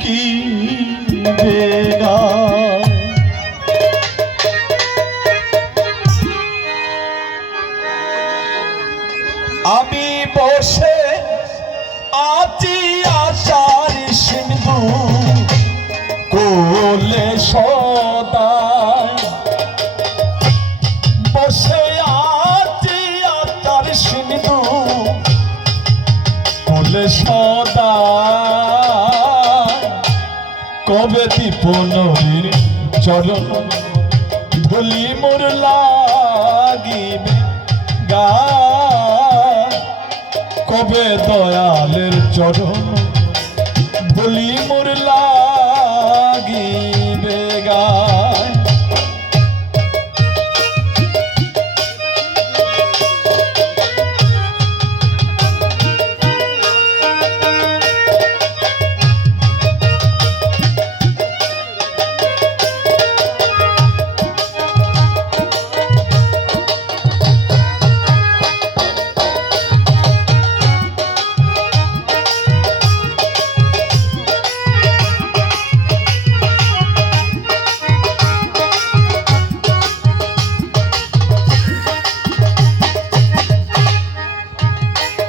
কি আমি বসে আছি আশার সিন্ধু কোলে সদায় বসে আছি আশার সিন্ধু কোলে সদায় কবে দীপনরীর চরণ? ধুলি মোর লাগিবে গা। কবে দয়ালের চরণ? ধুলি মোর লাগিবে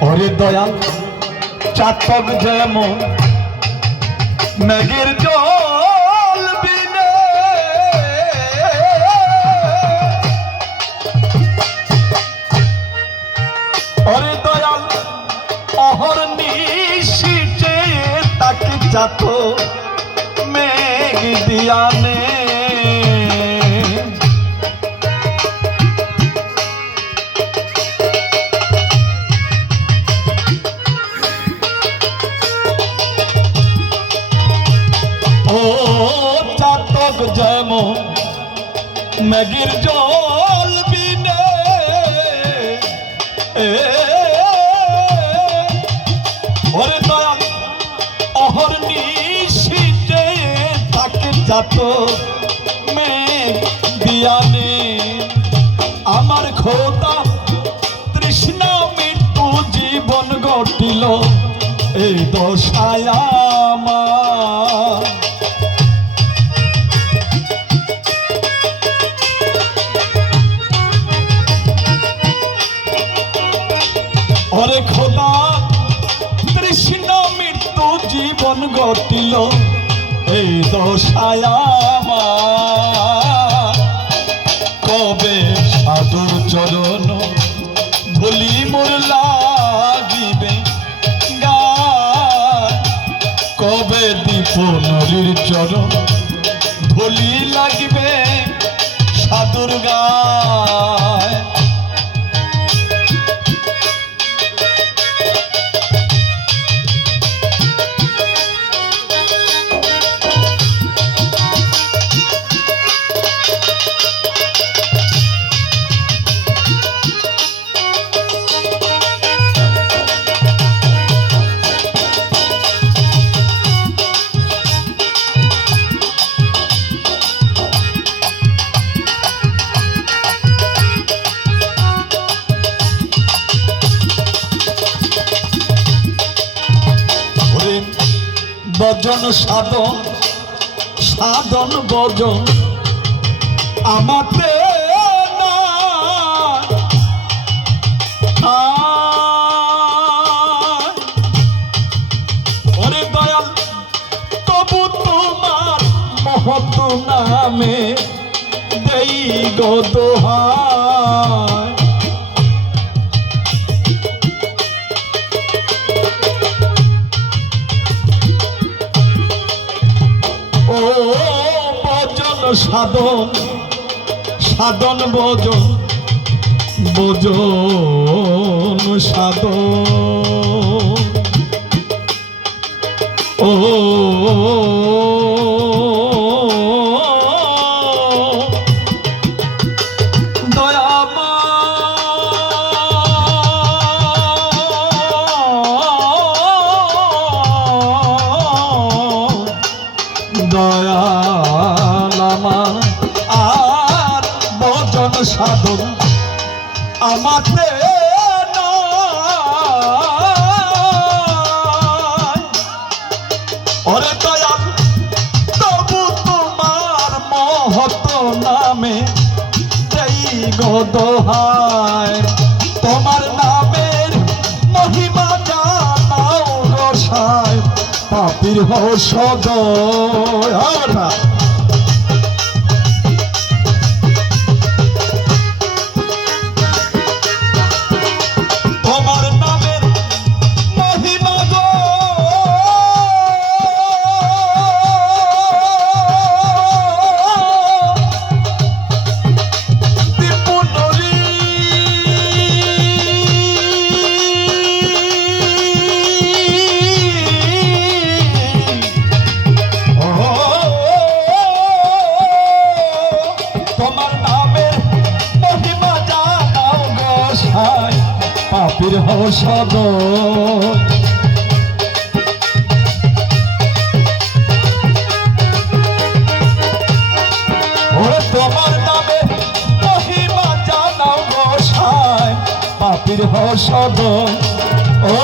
ওরে দয়াল চাতক যেমন মেঘের জল বিনে। দয়াল অহর নিশিটে তাকে চাত মেঘ দিয়ানে। মেঘের জল বিনে। ওরে দয়াল অহর নিশিতে তাকে যাত মেঘ দিয়ানে আমার খোদা, তৃষ্ণা মৃত্যু জীবন ঘটিল এই দশায় আমার। ওরে খোদা তৃষ্ণ মৃত্যু জীবন ঘটিল এই দশায়। কবে সাধুর চরণ ভুলি মোর লাগিবে কবে দীপ নদীর চরণ ভুলি লাগিবে সাধুর গায় বজন সাধন সাধন বজন। আমাতে নামে দেই গো সাধন সাধন বোজন বোজন সাধন। ও আমাতে ওরে দয়াল, তবু তোমার মহত নামে দেই গো দোহায় তোমার নামের মহিমা জানাও গোসায় পাপির হো সদয় হসদ ওরে তোমার নামে মহিমা জানাও গোসাই পাপির হসদ ও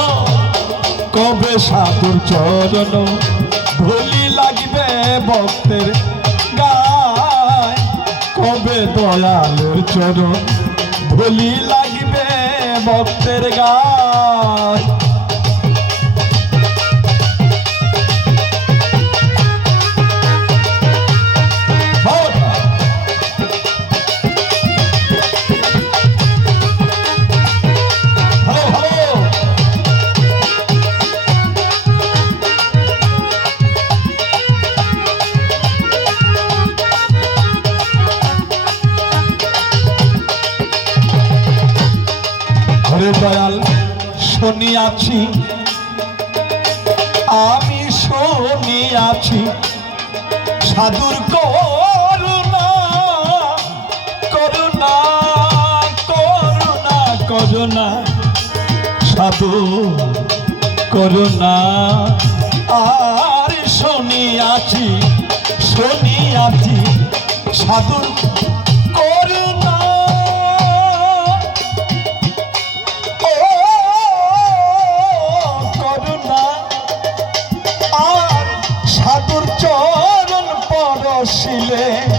কবে সাধুর চরণ, ধুলি লাগবে ভক্তের গায়। কবে দয়ালের চরণ, ধুলি লাগবে ভক্তের গায় শুনিয়াছি আমি শুনিয়াছি সাধুর করুণা করুণা করুণা করুণা। সাধু করুণা আর শুনিয়াছি শুনিয়াছি সাধুর ঘোষণা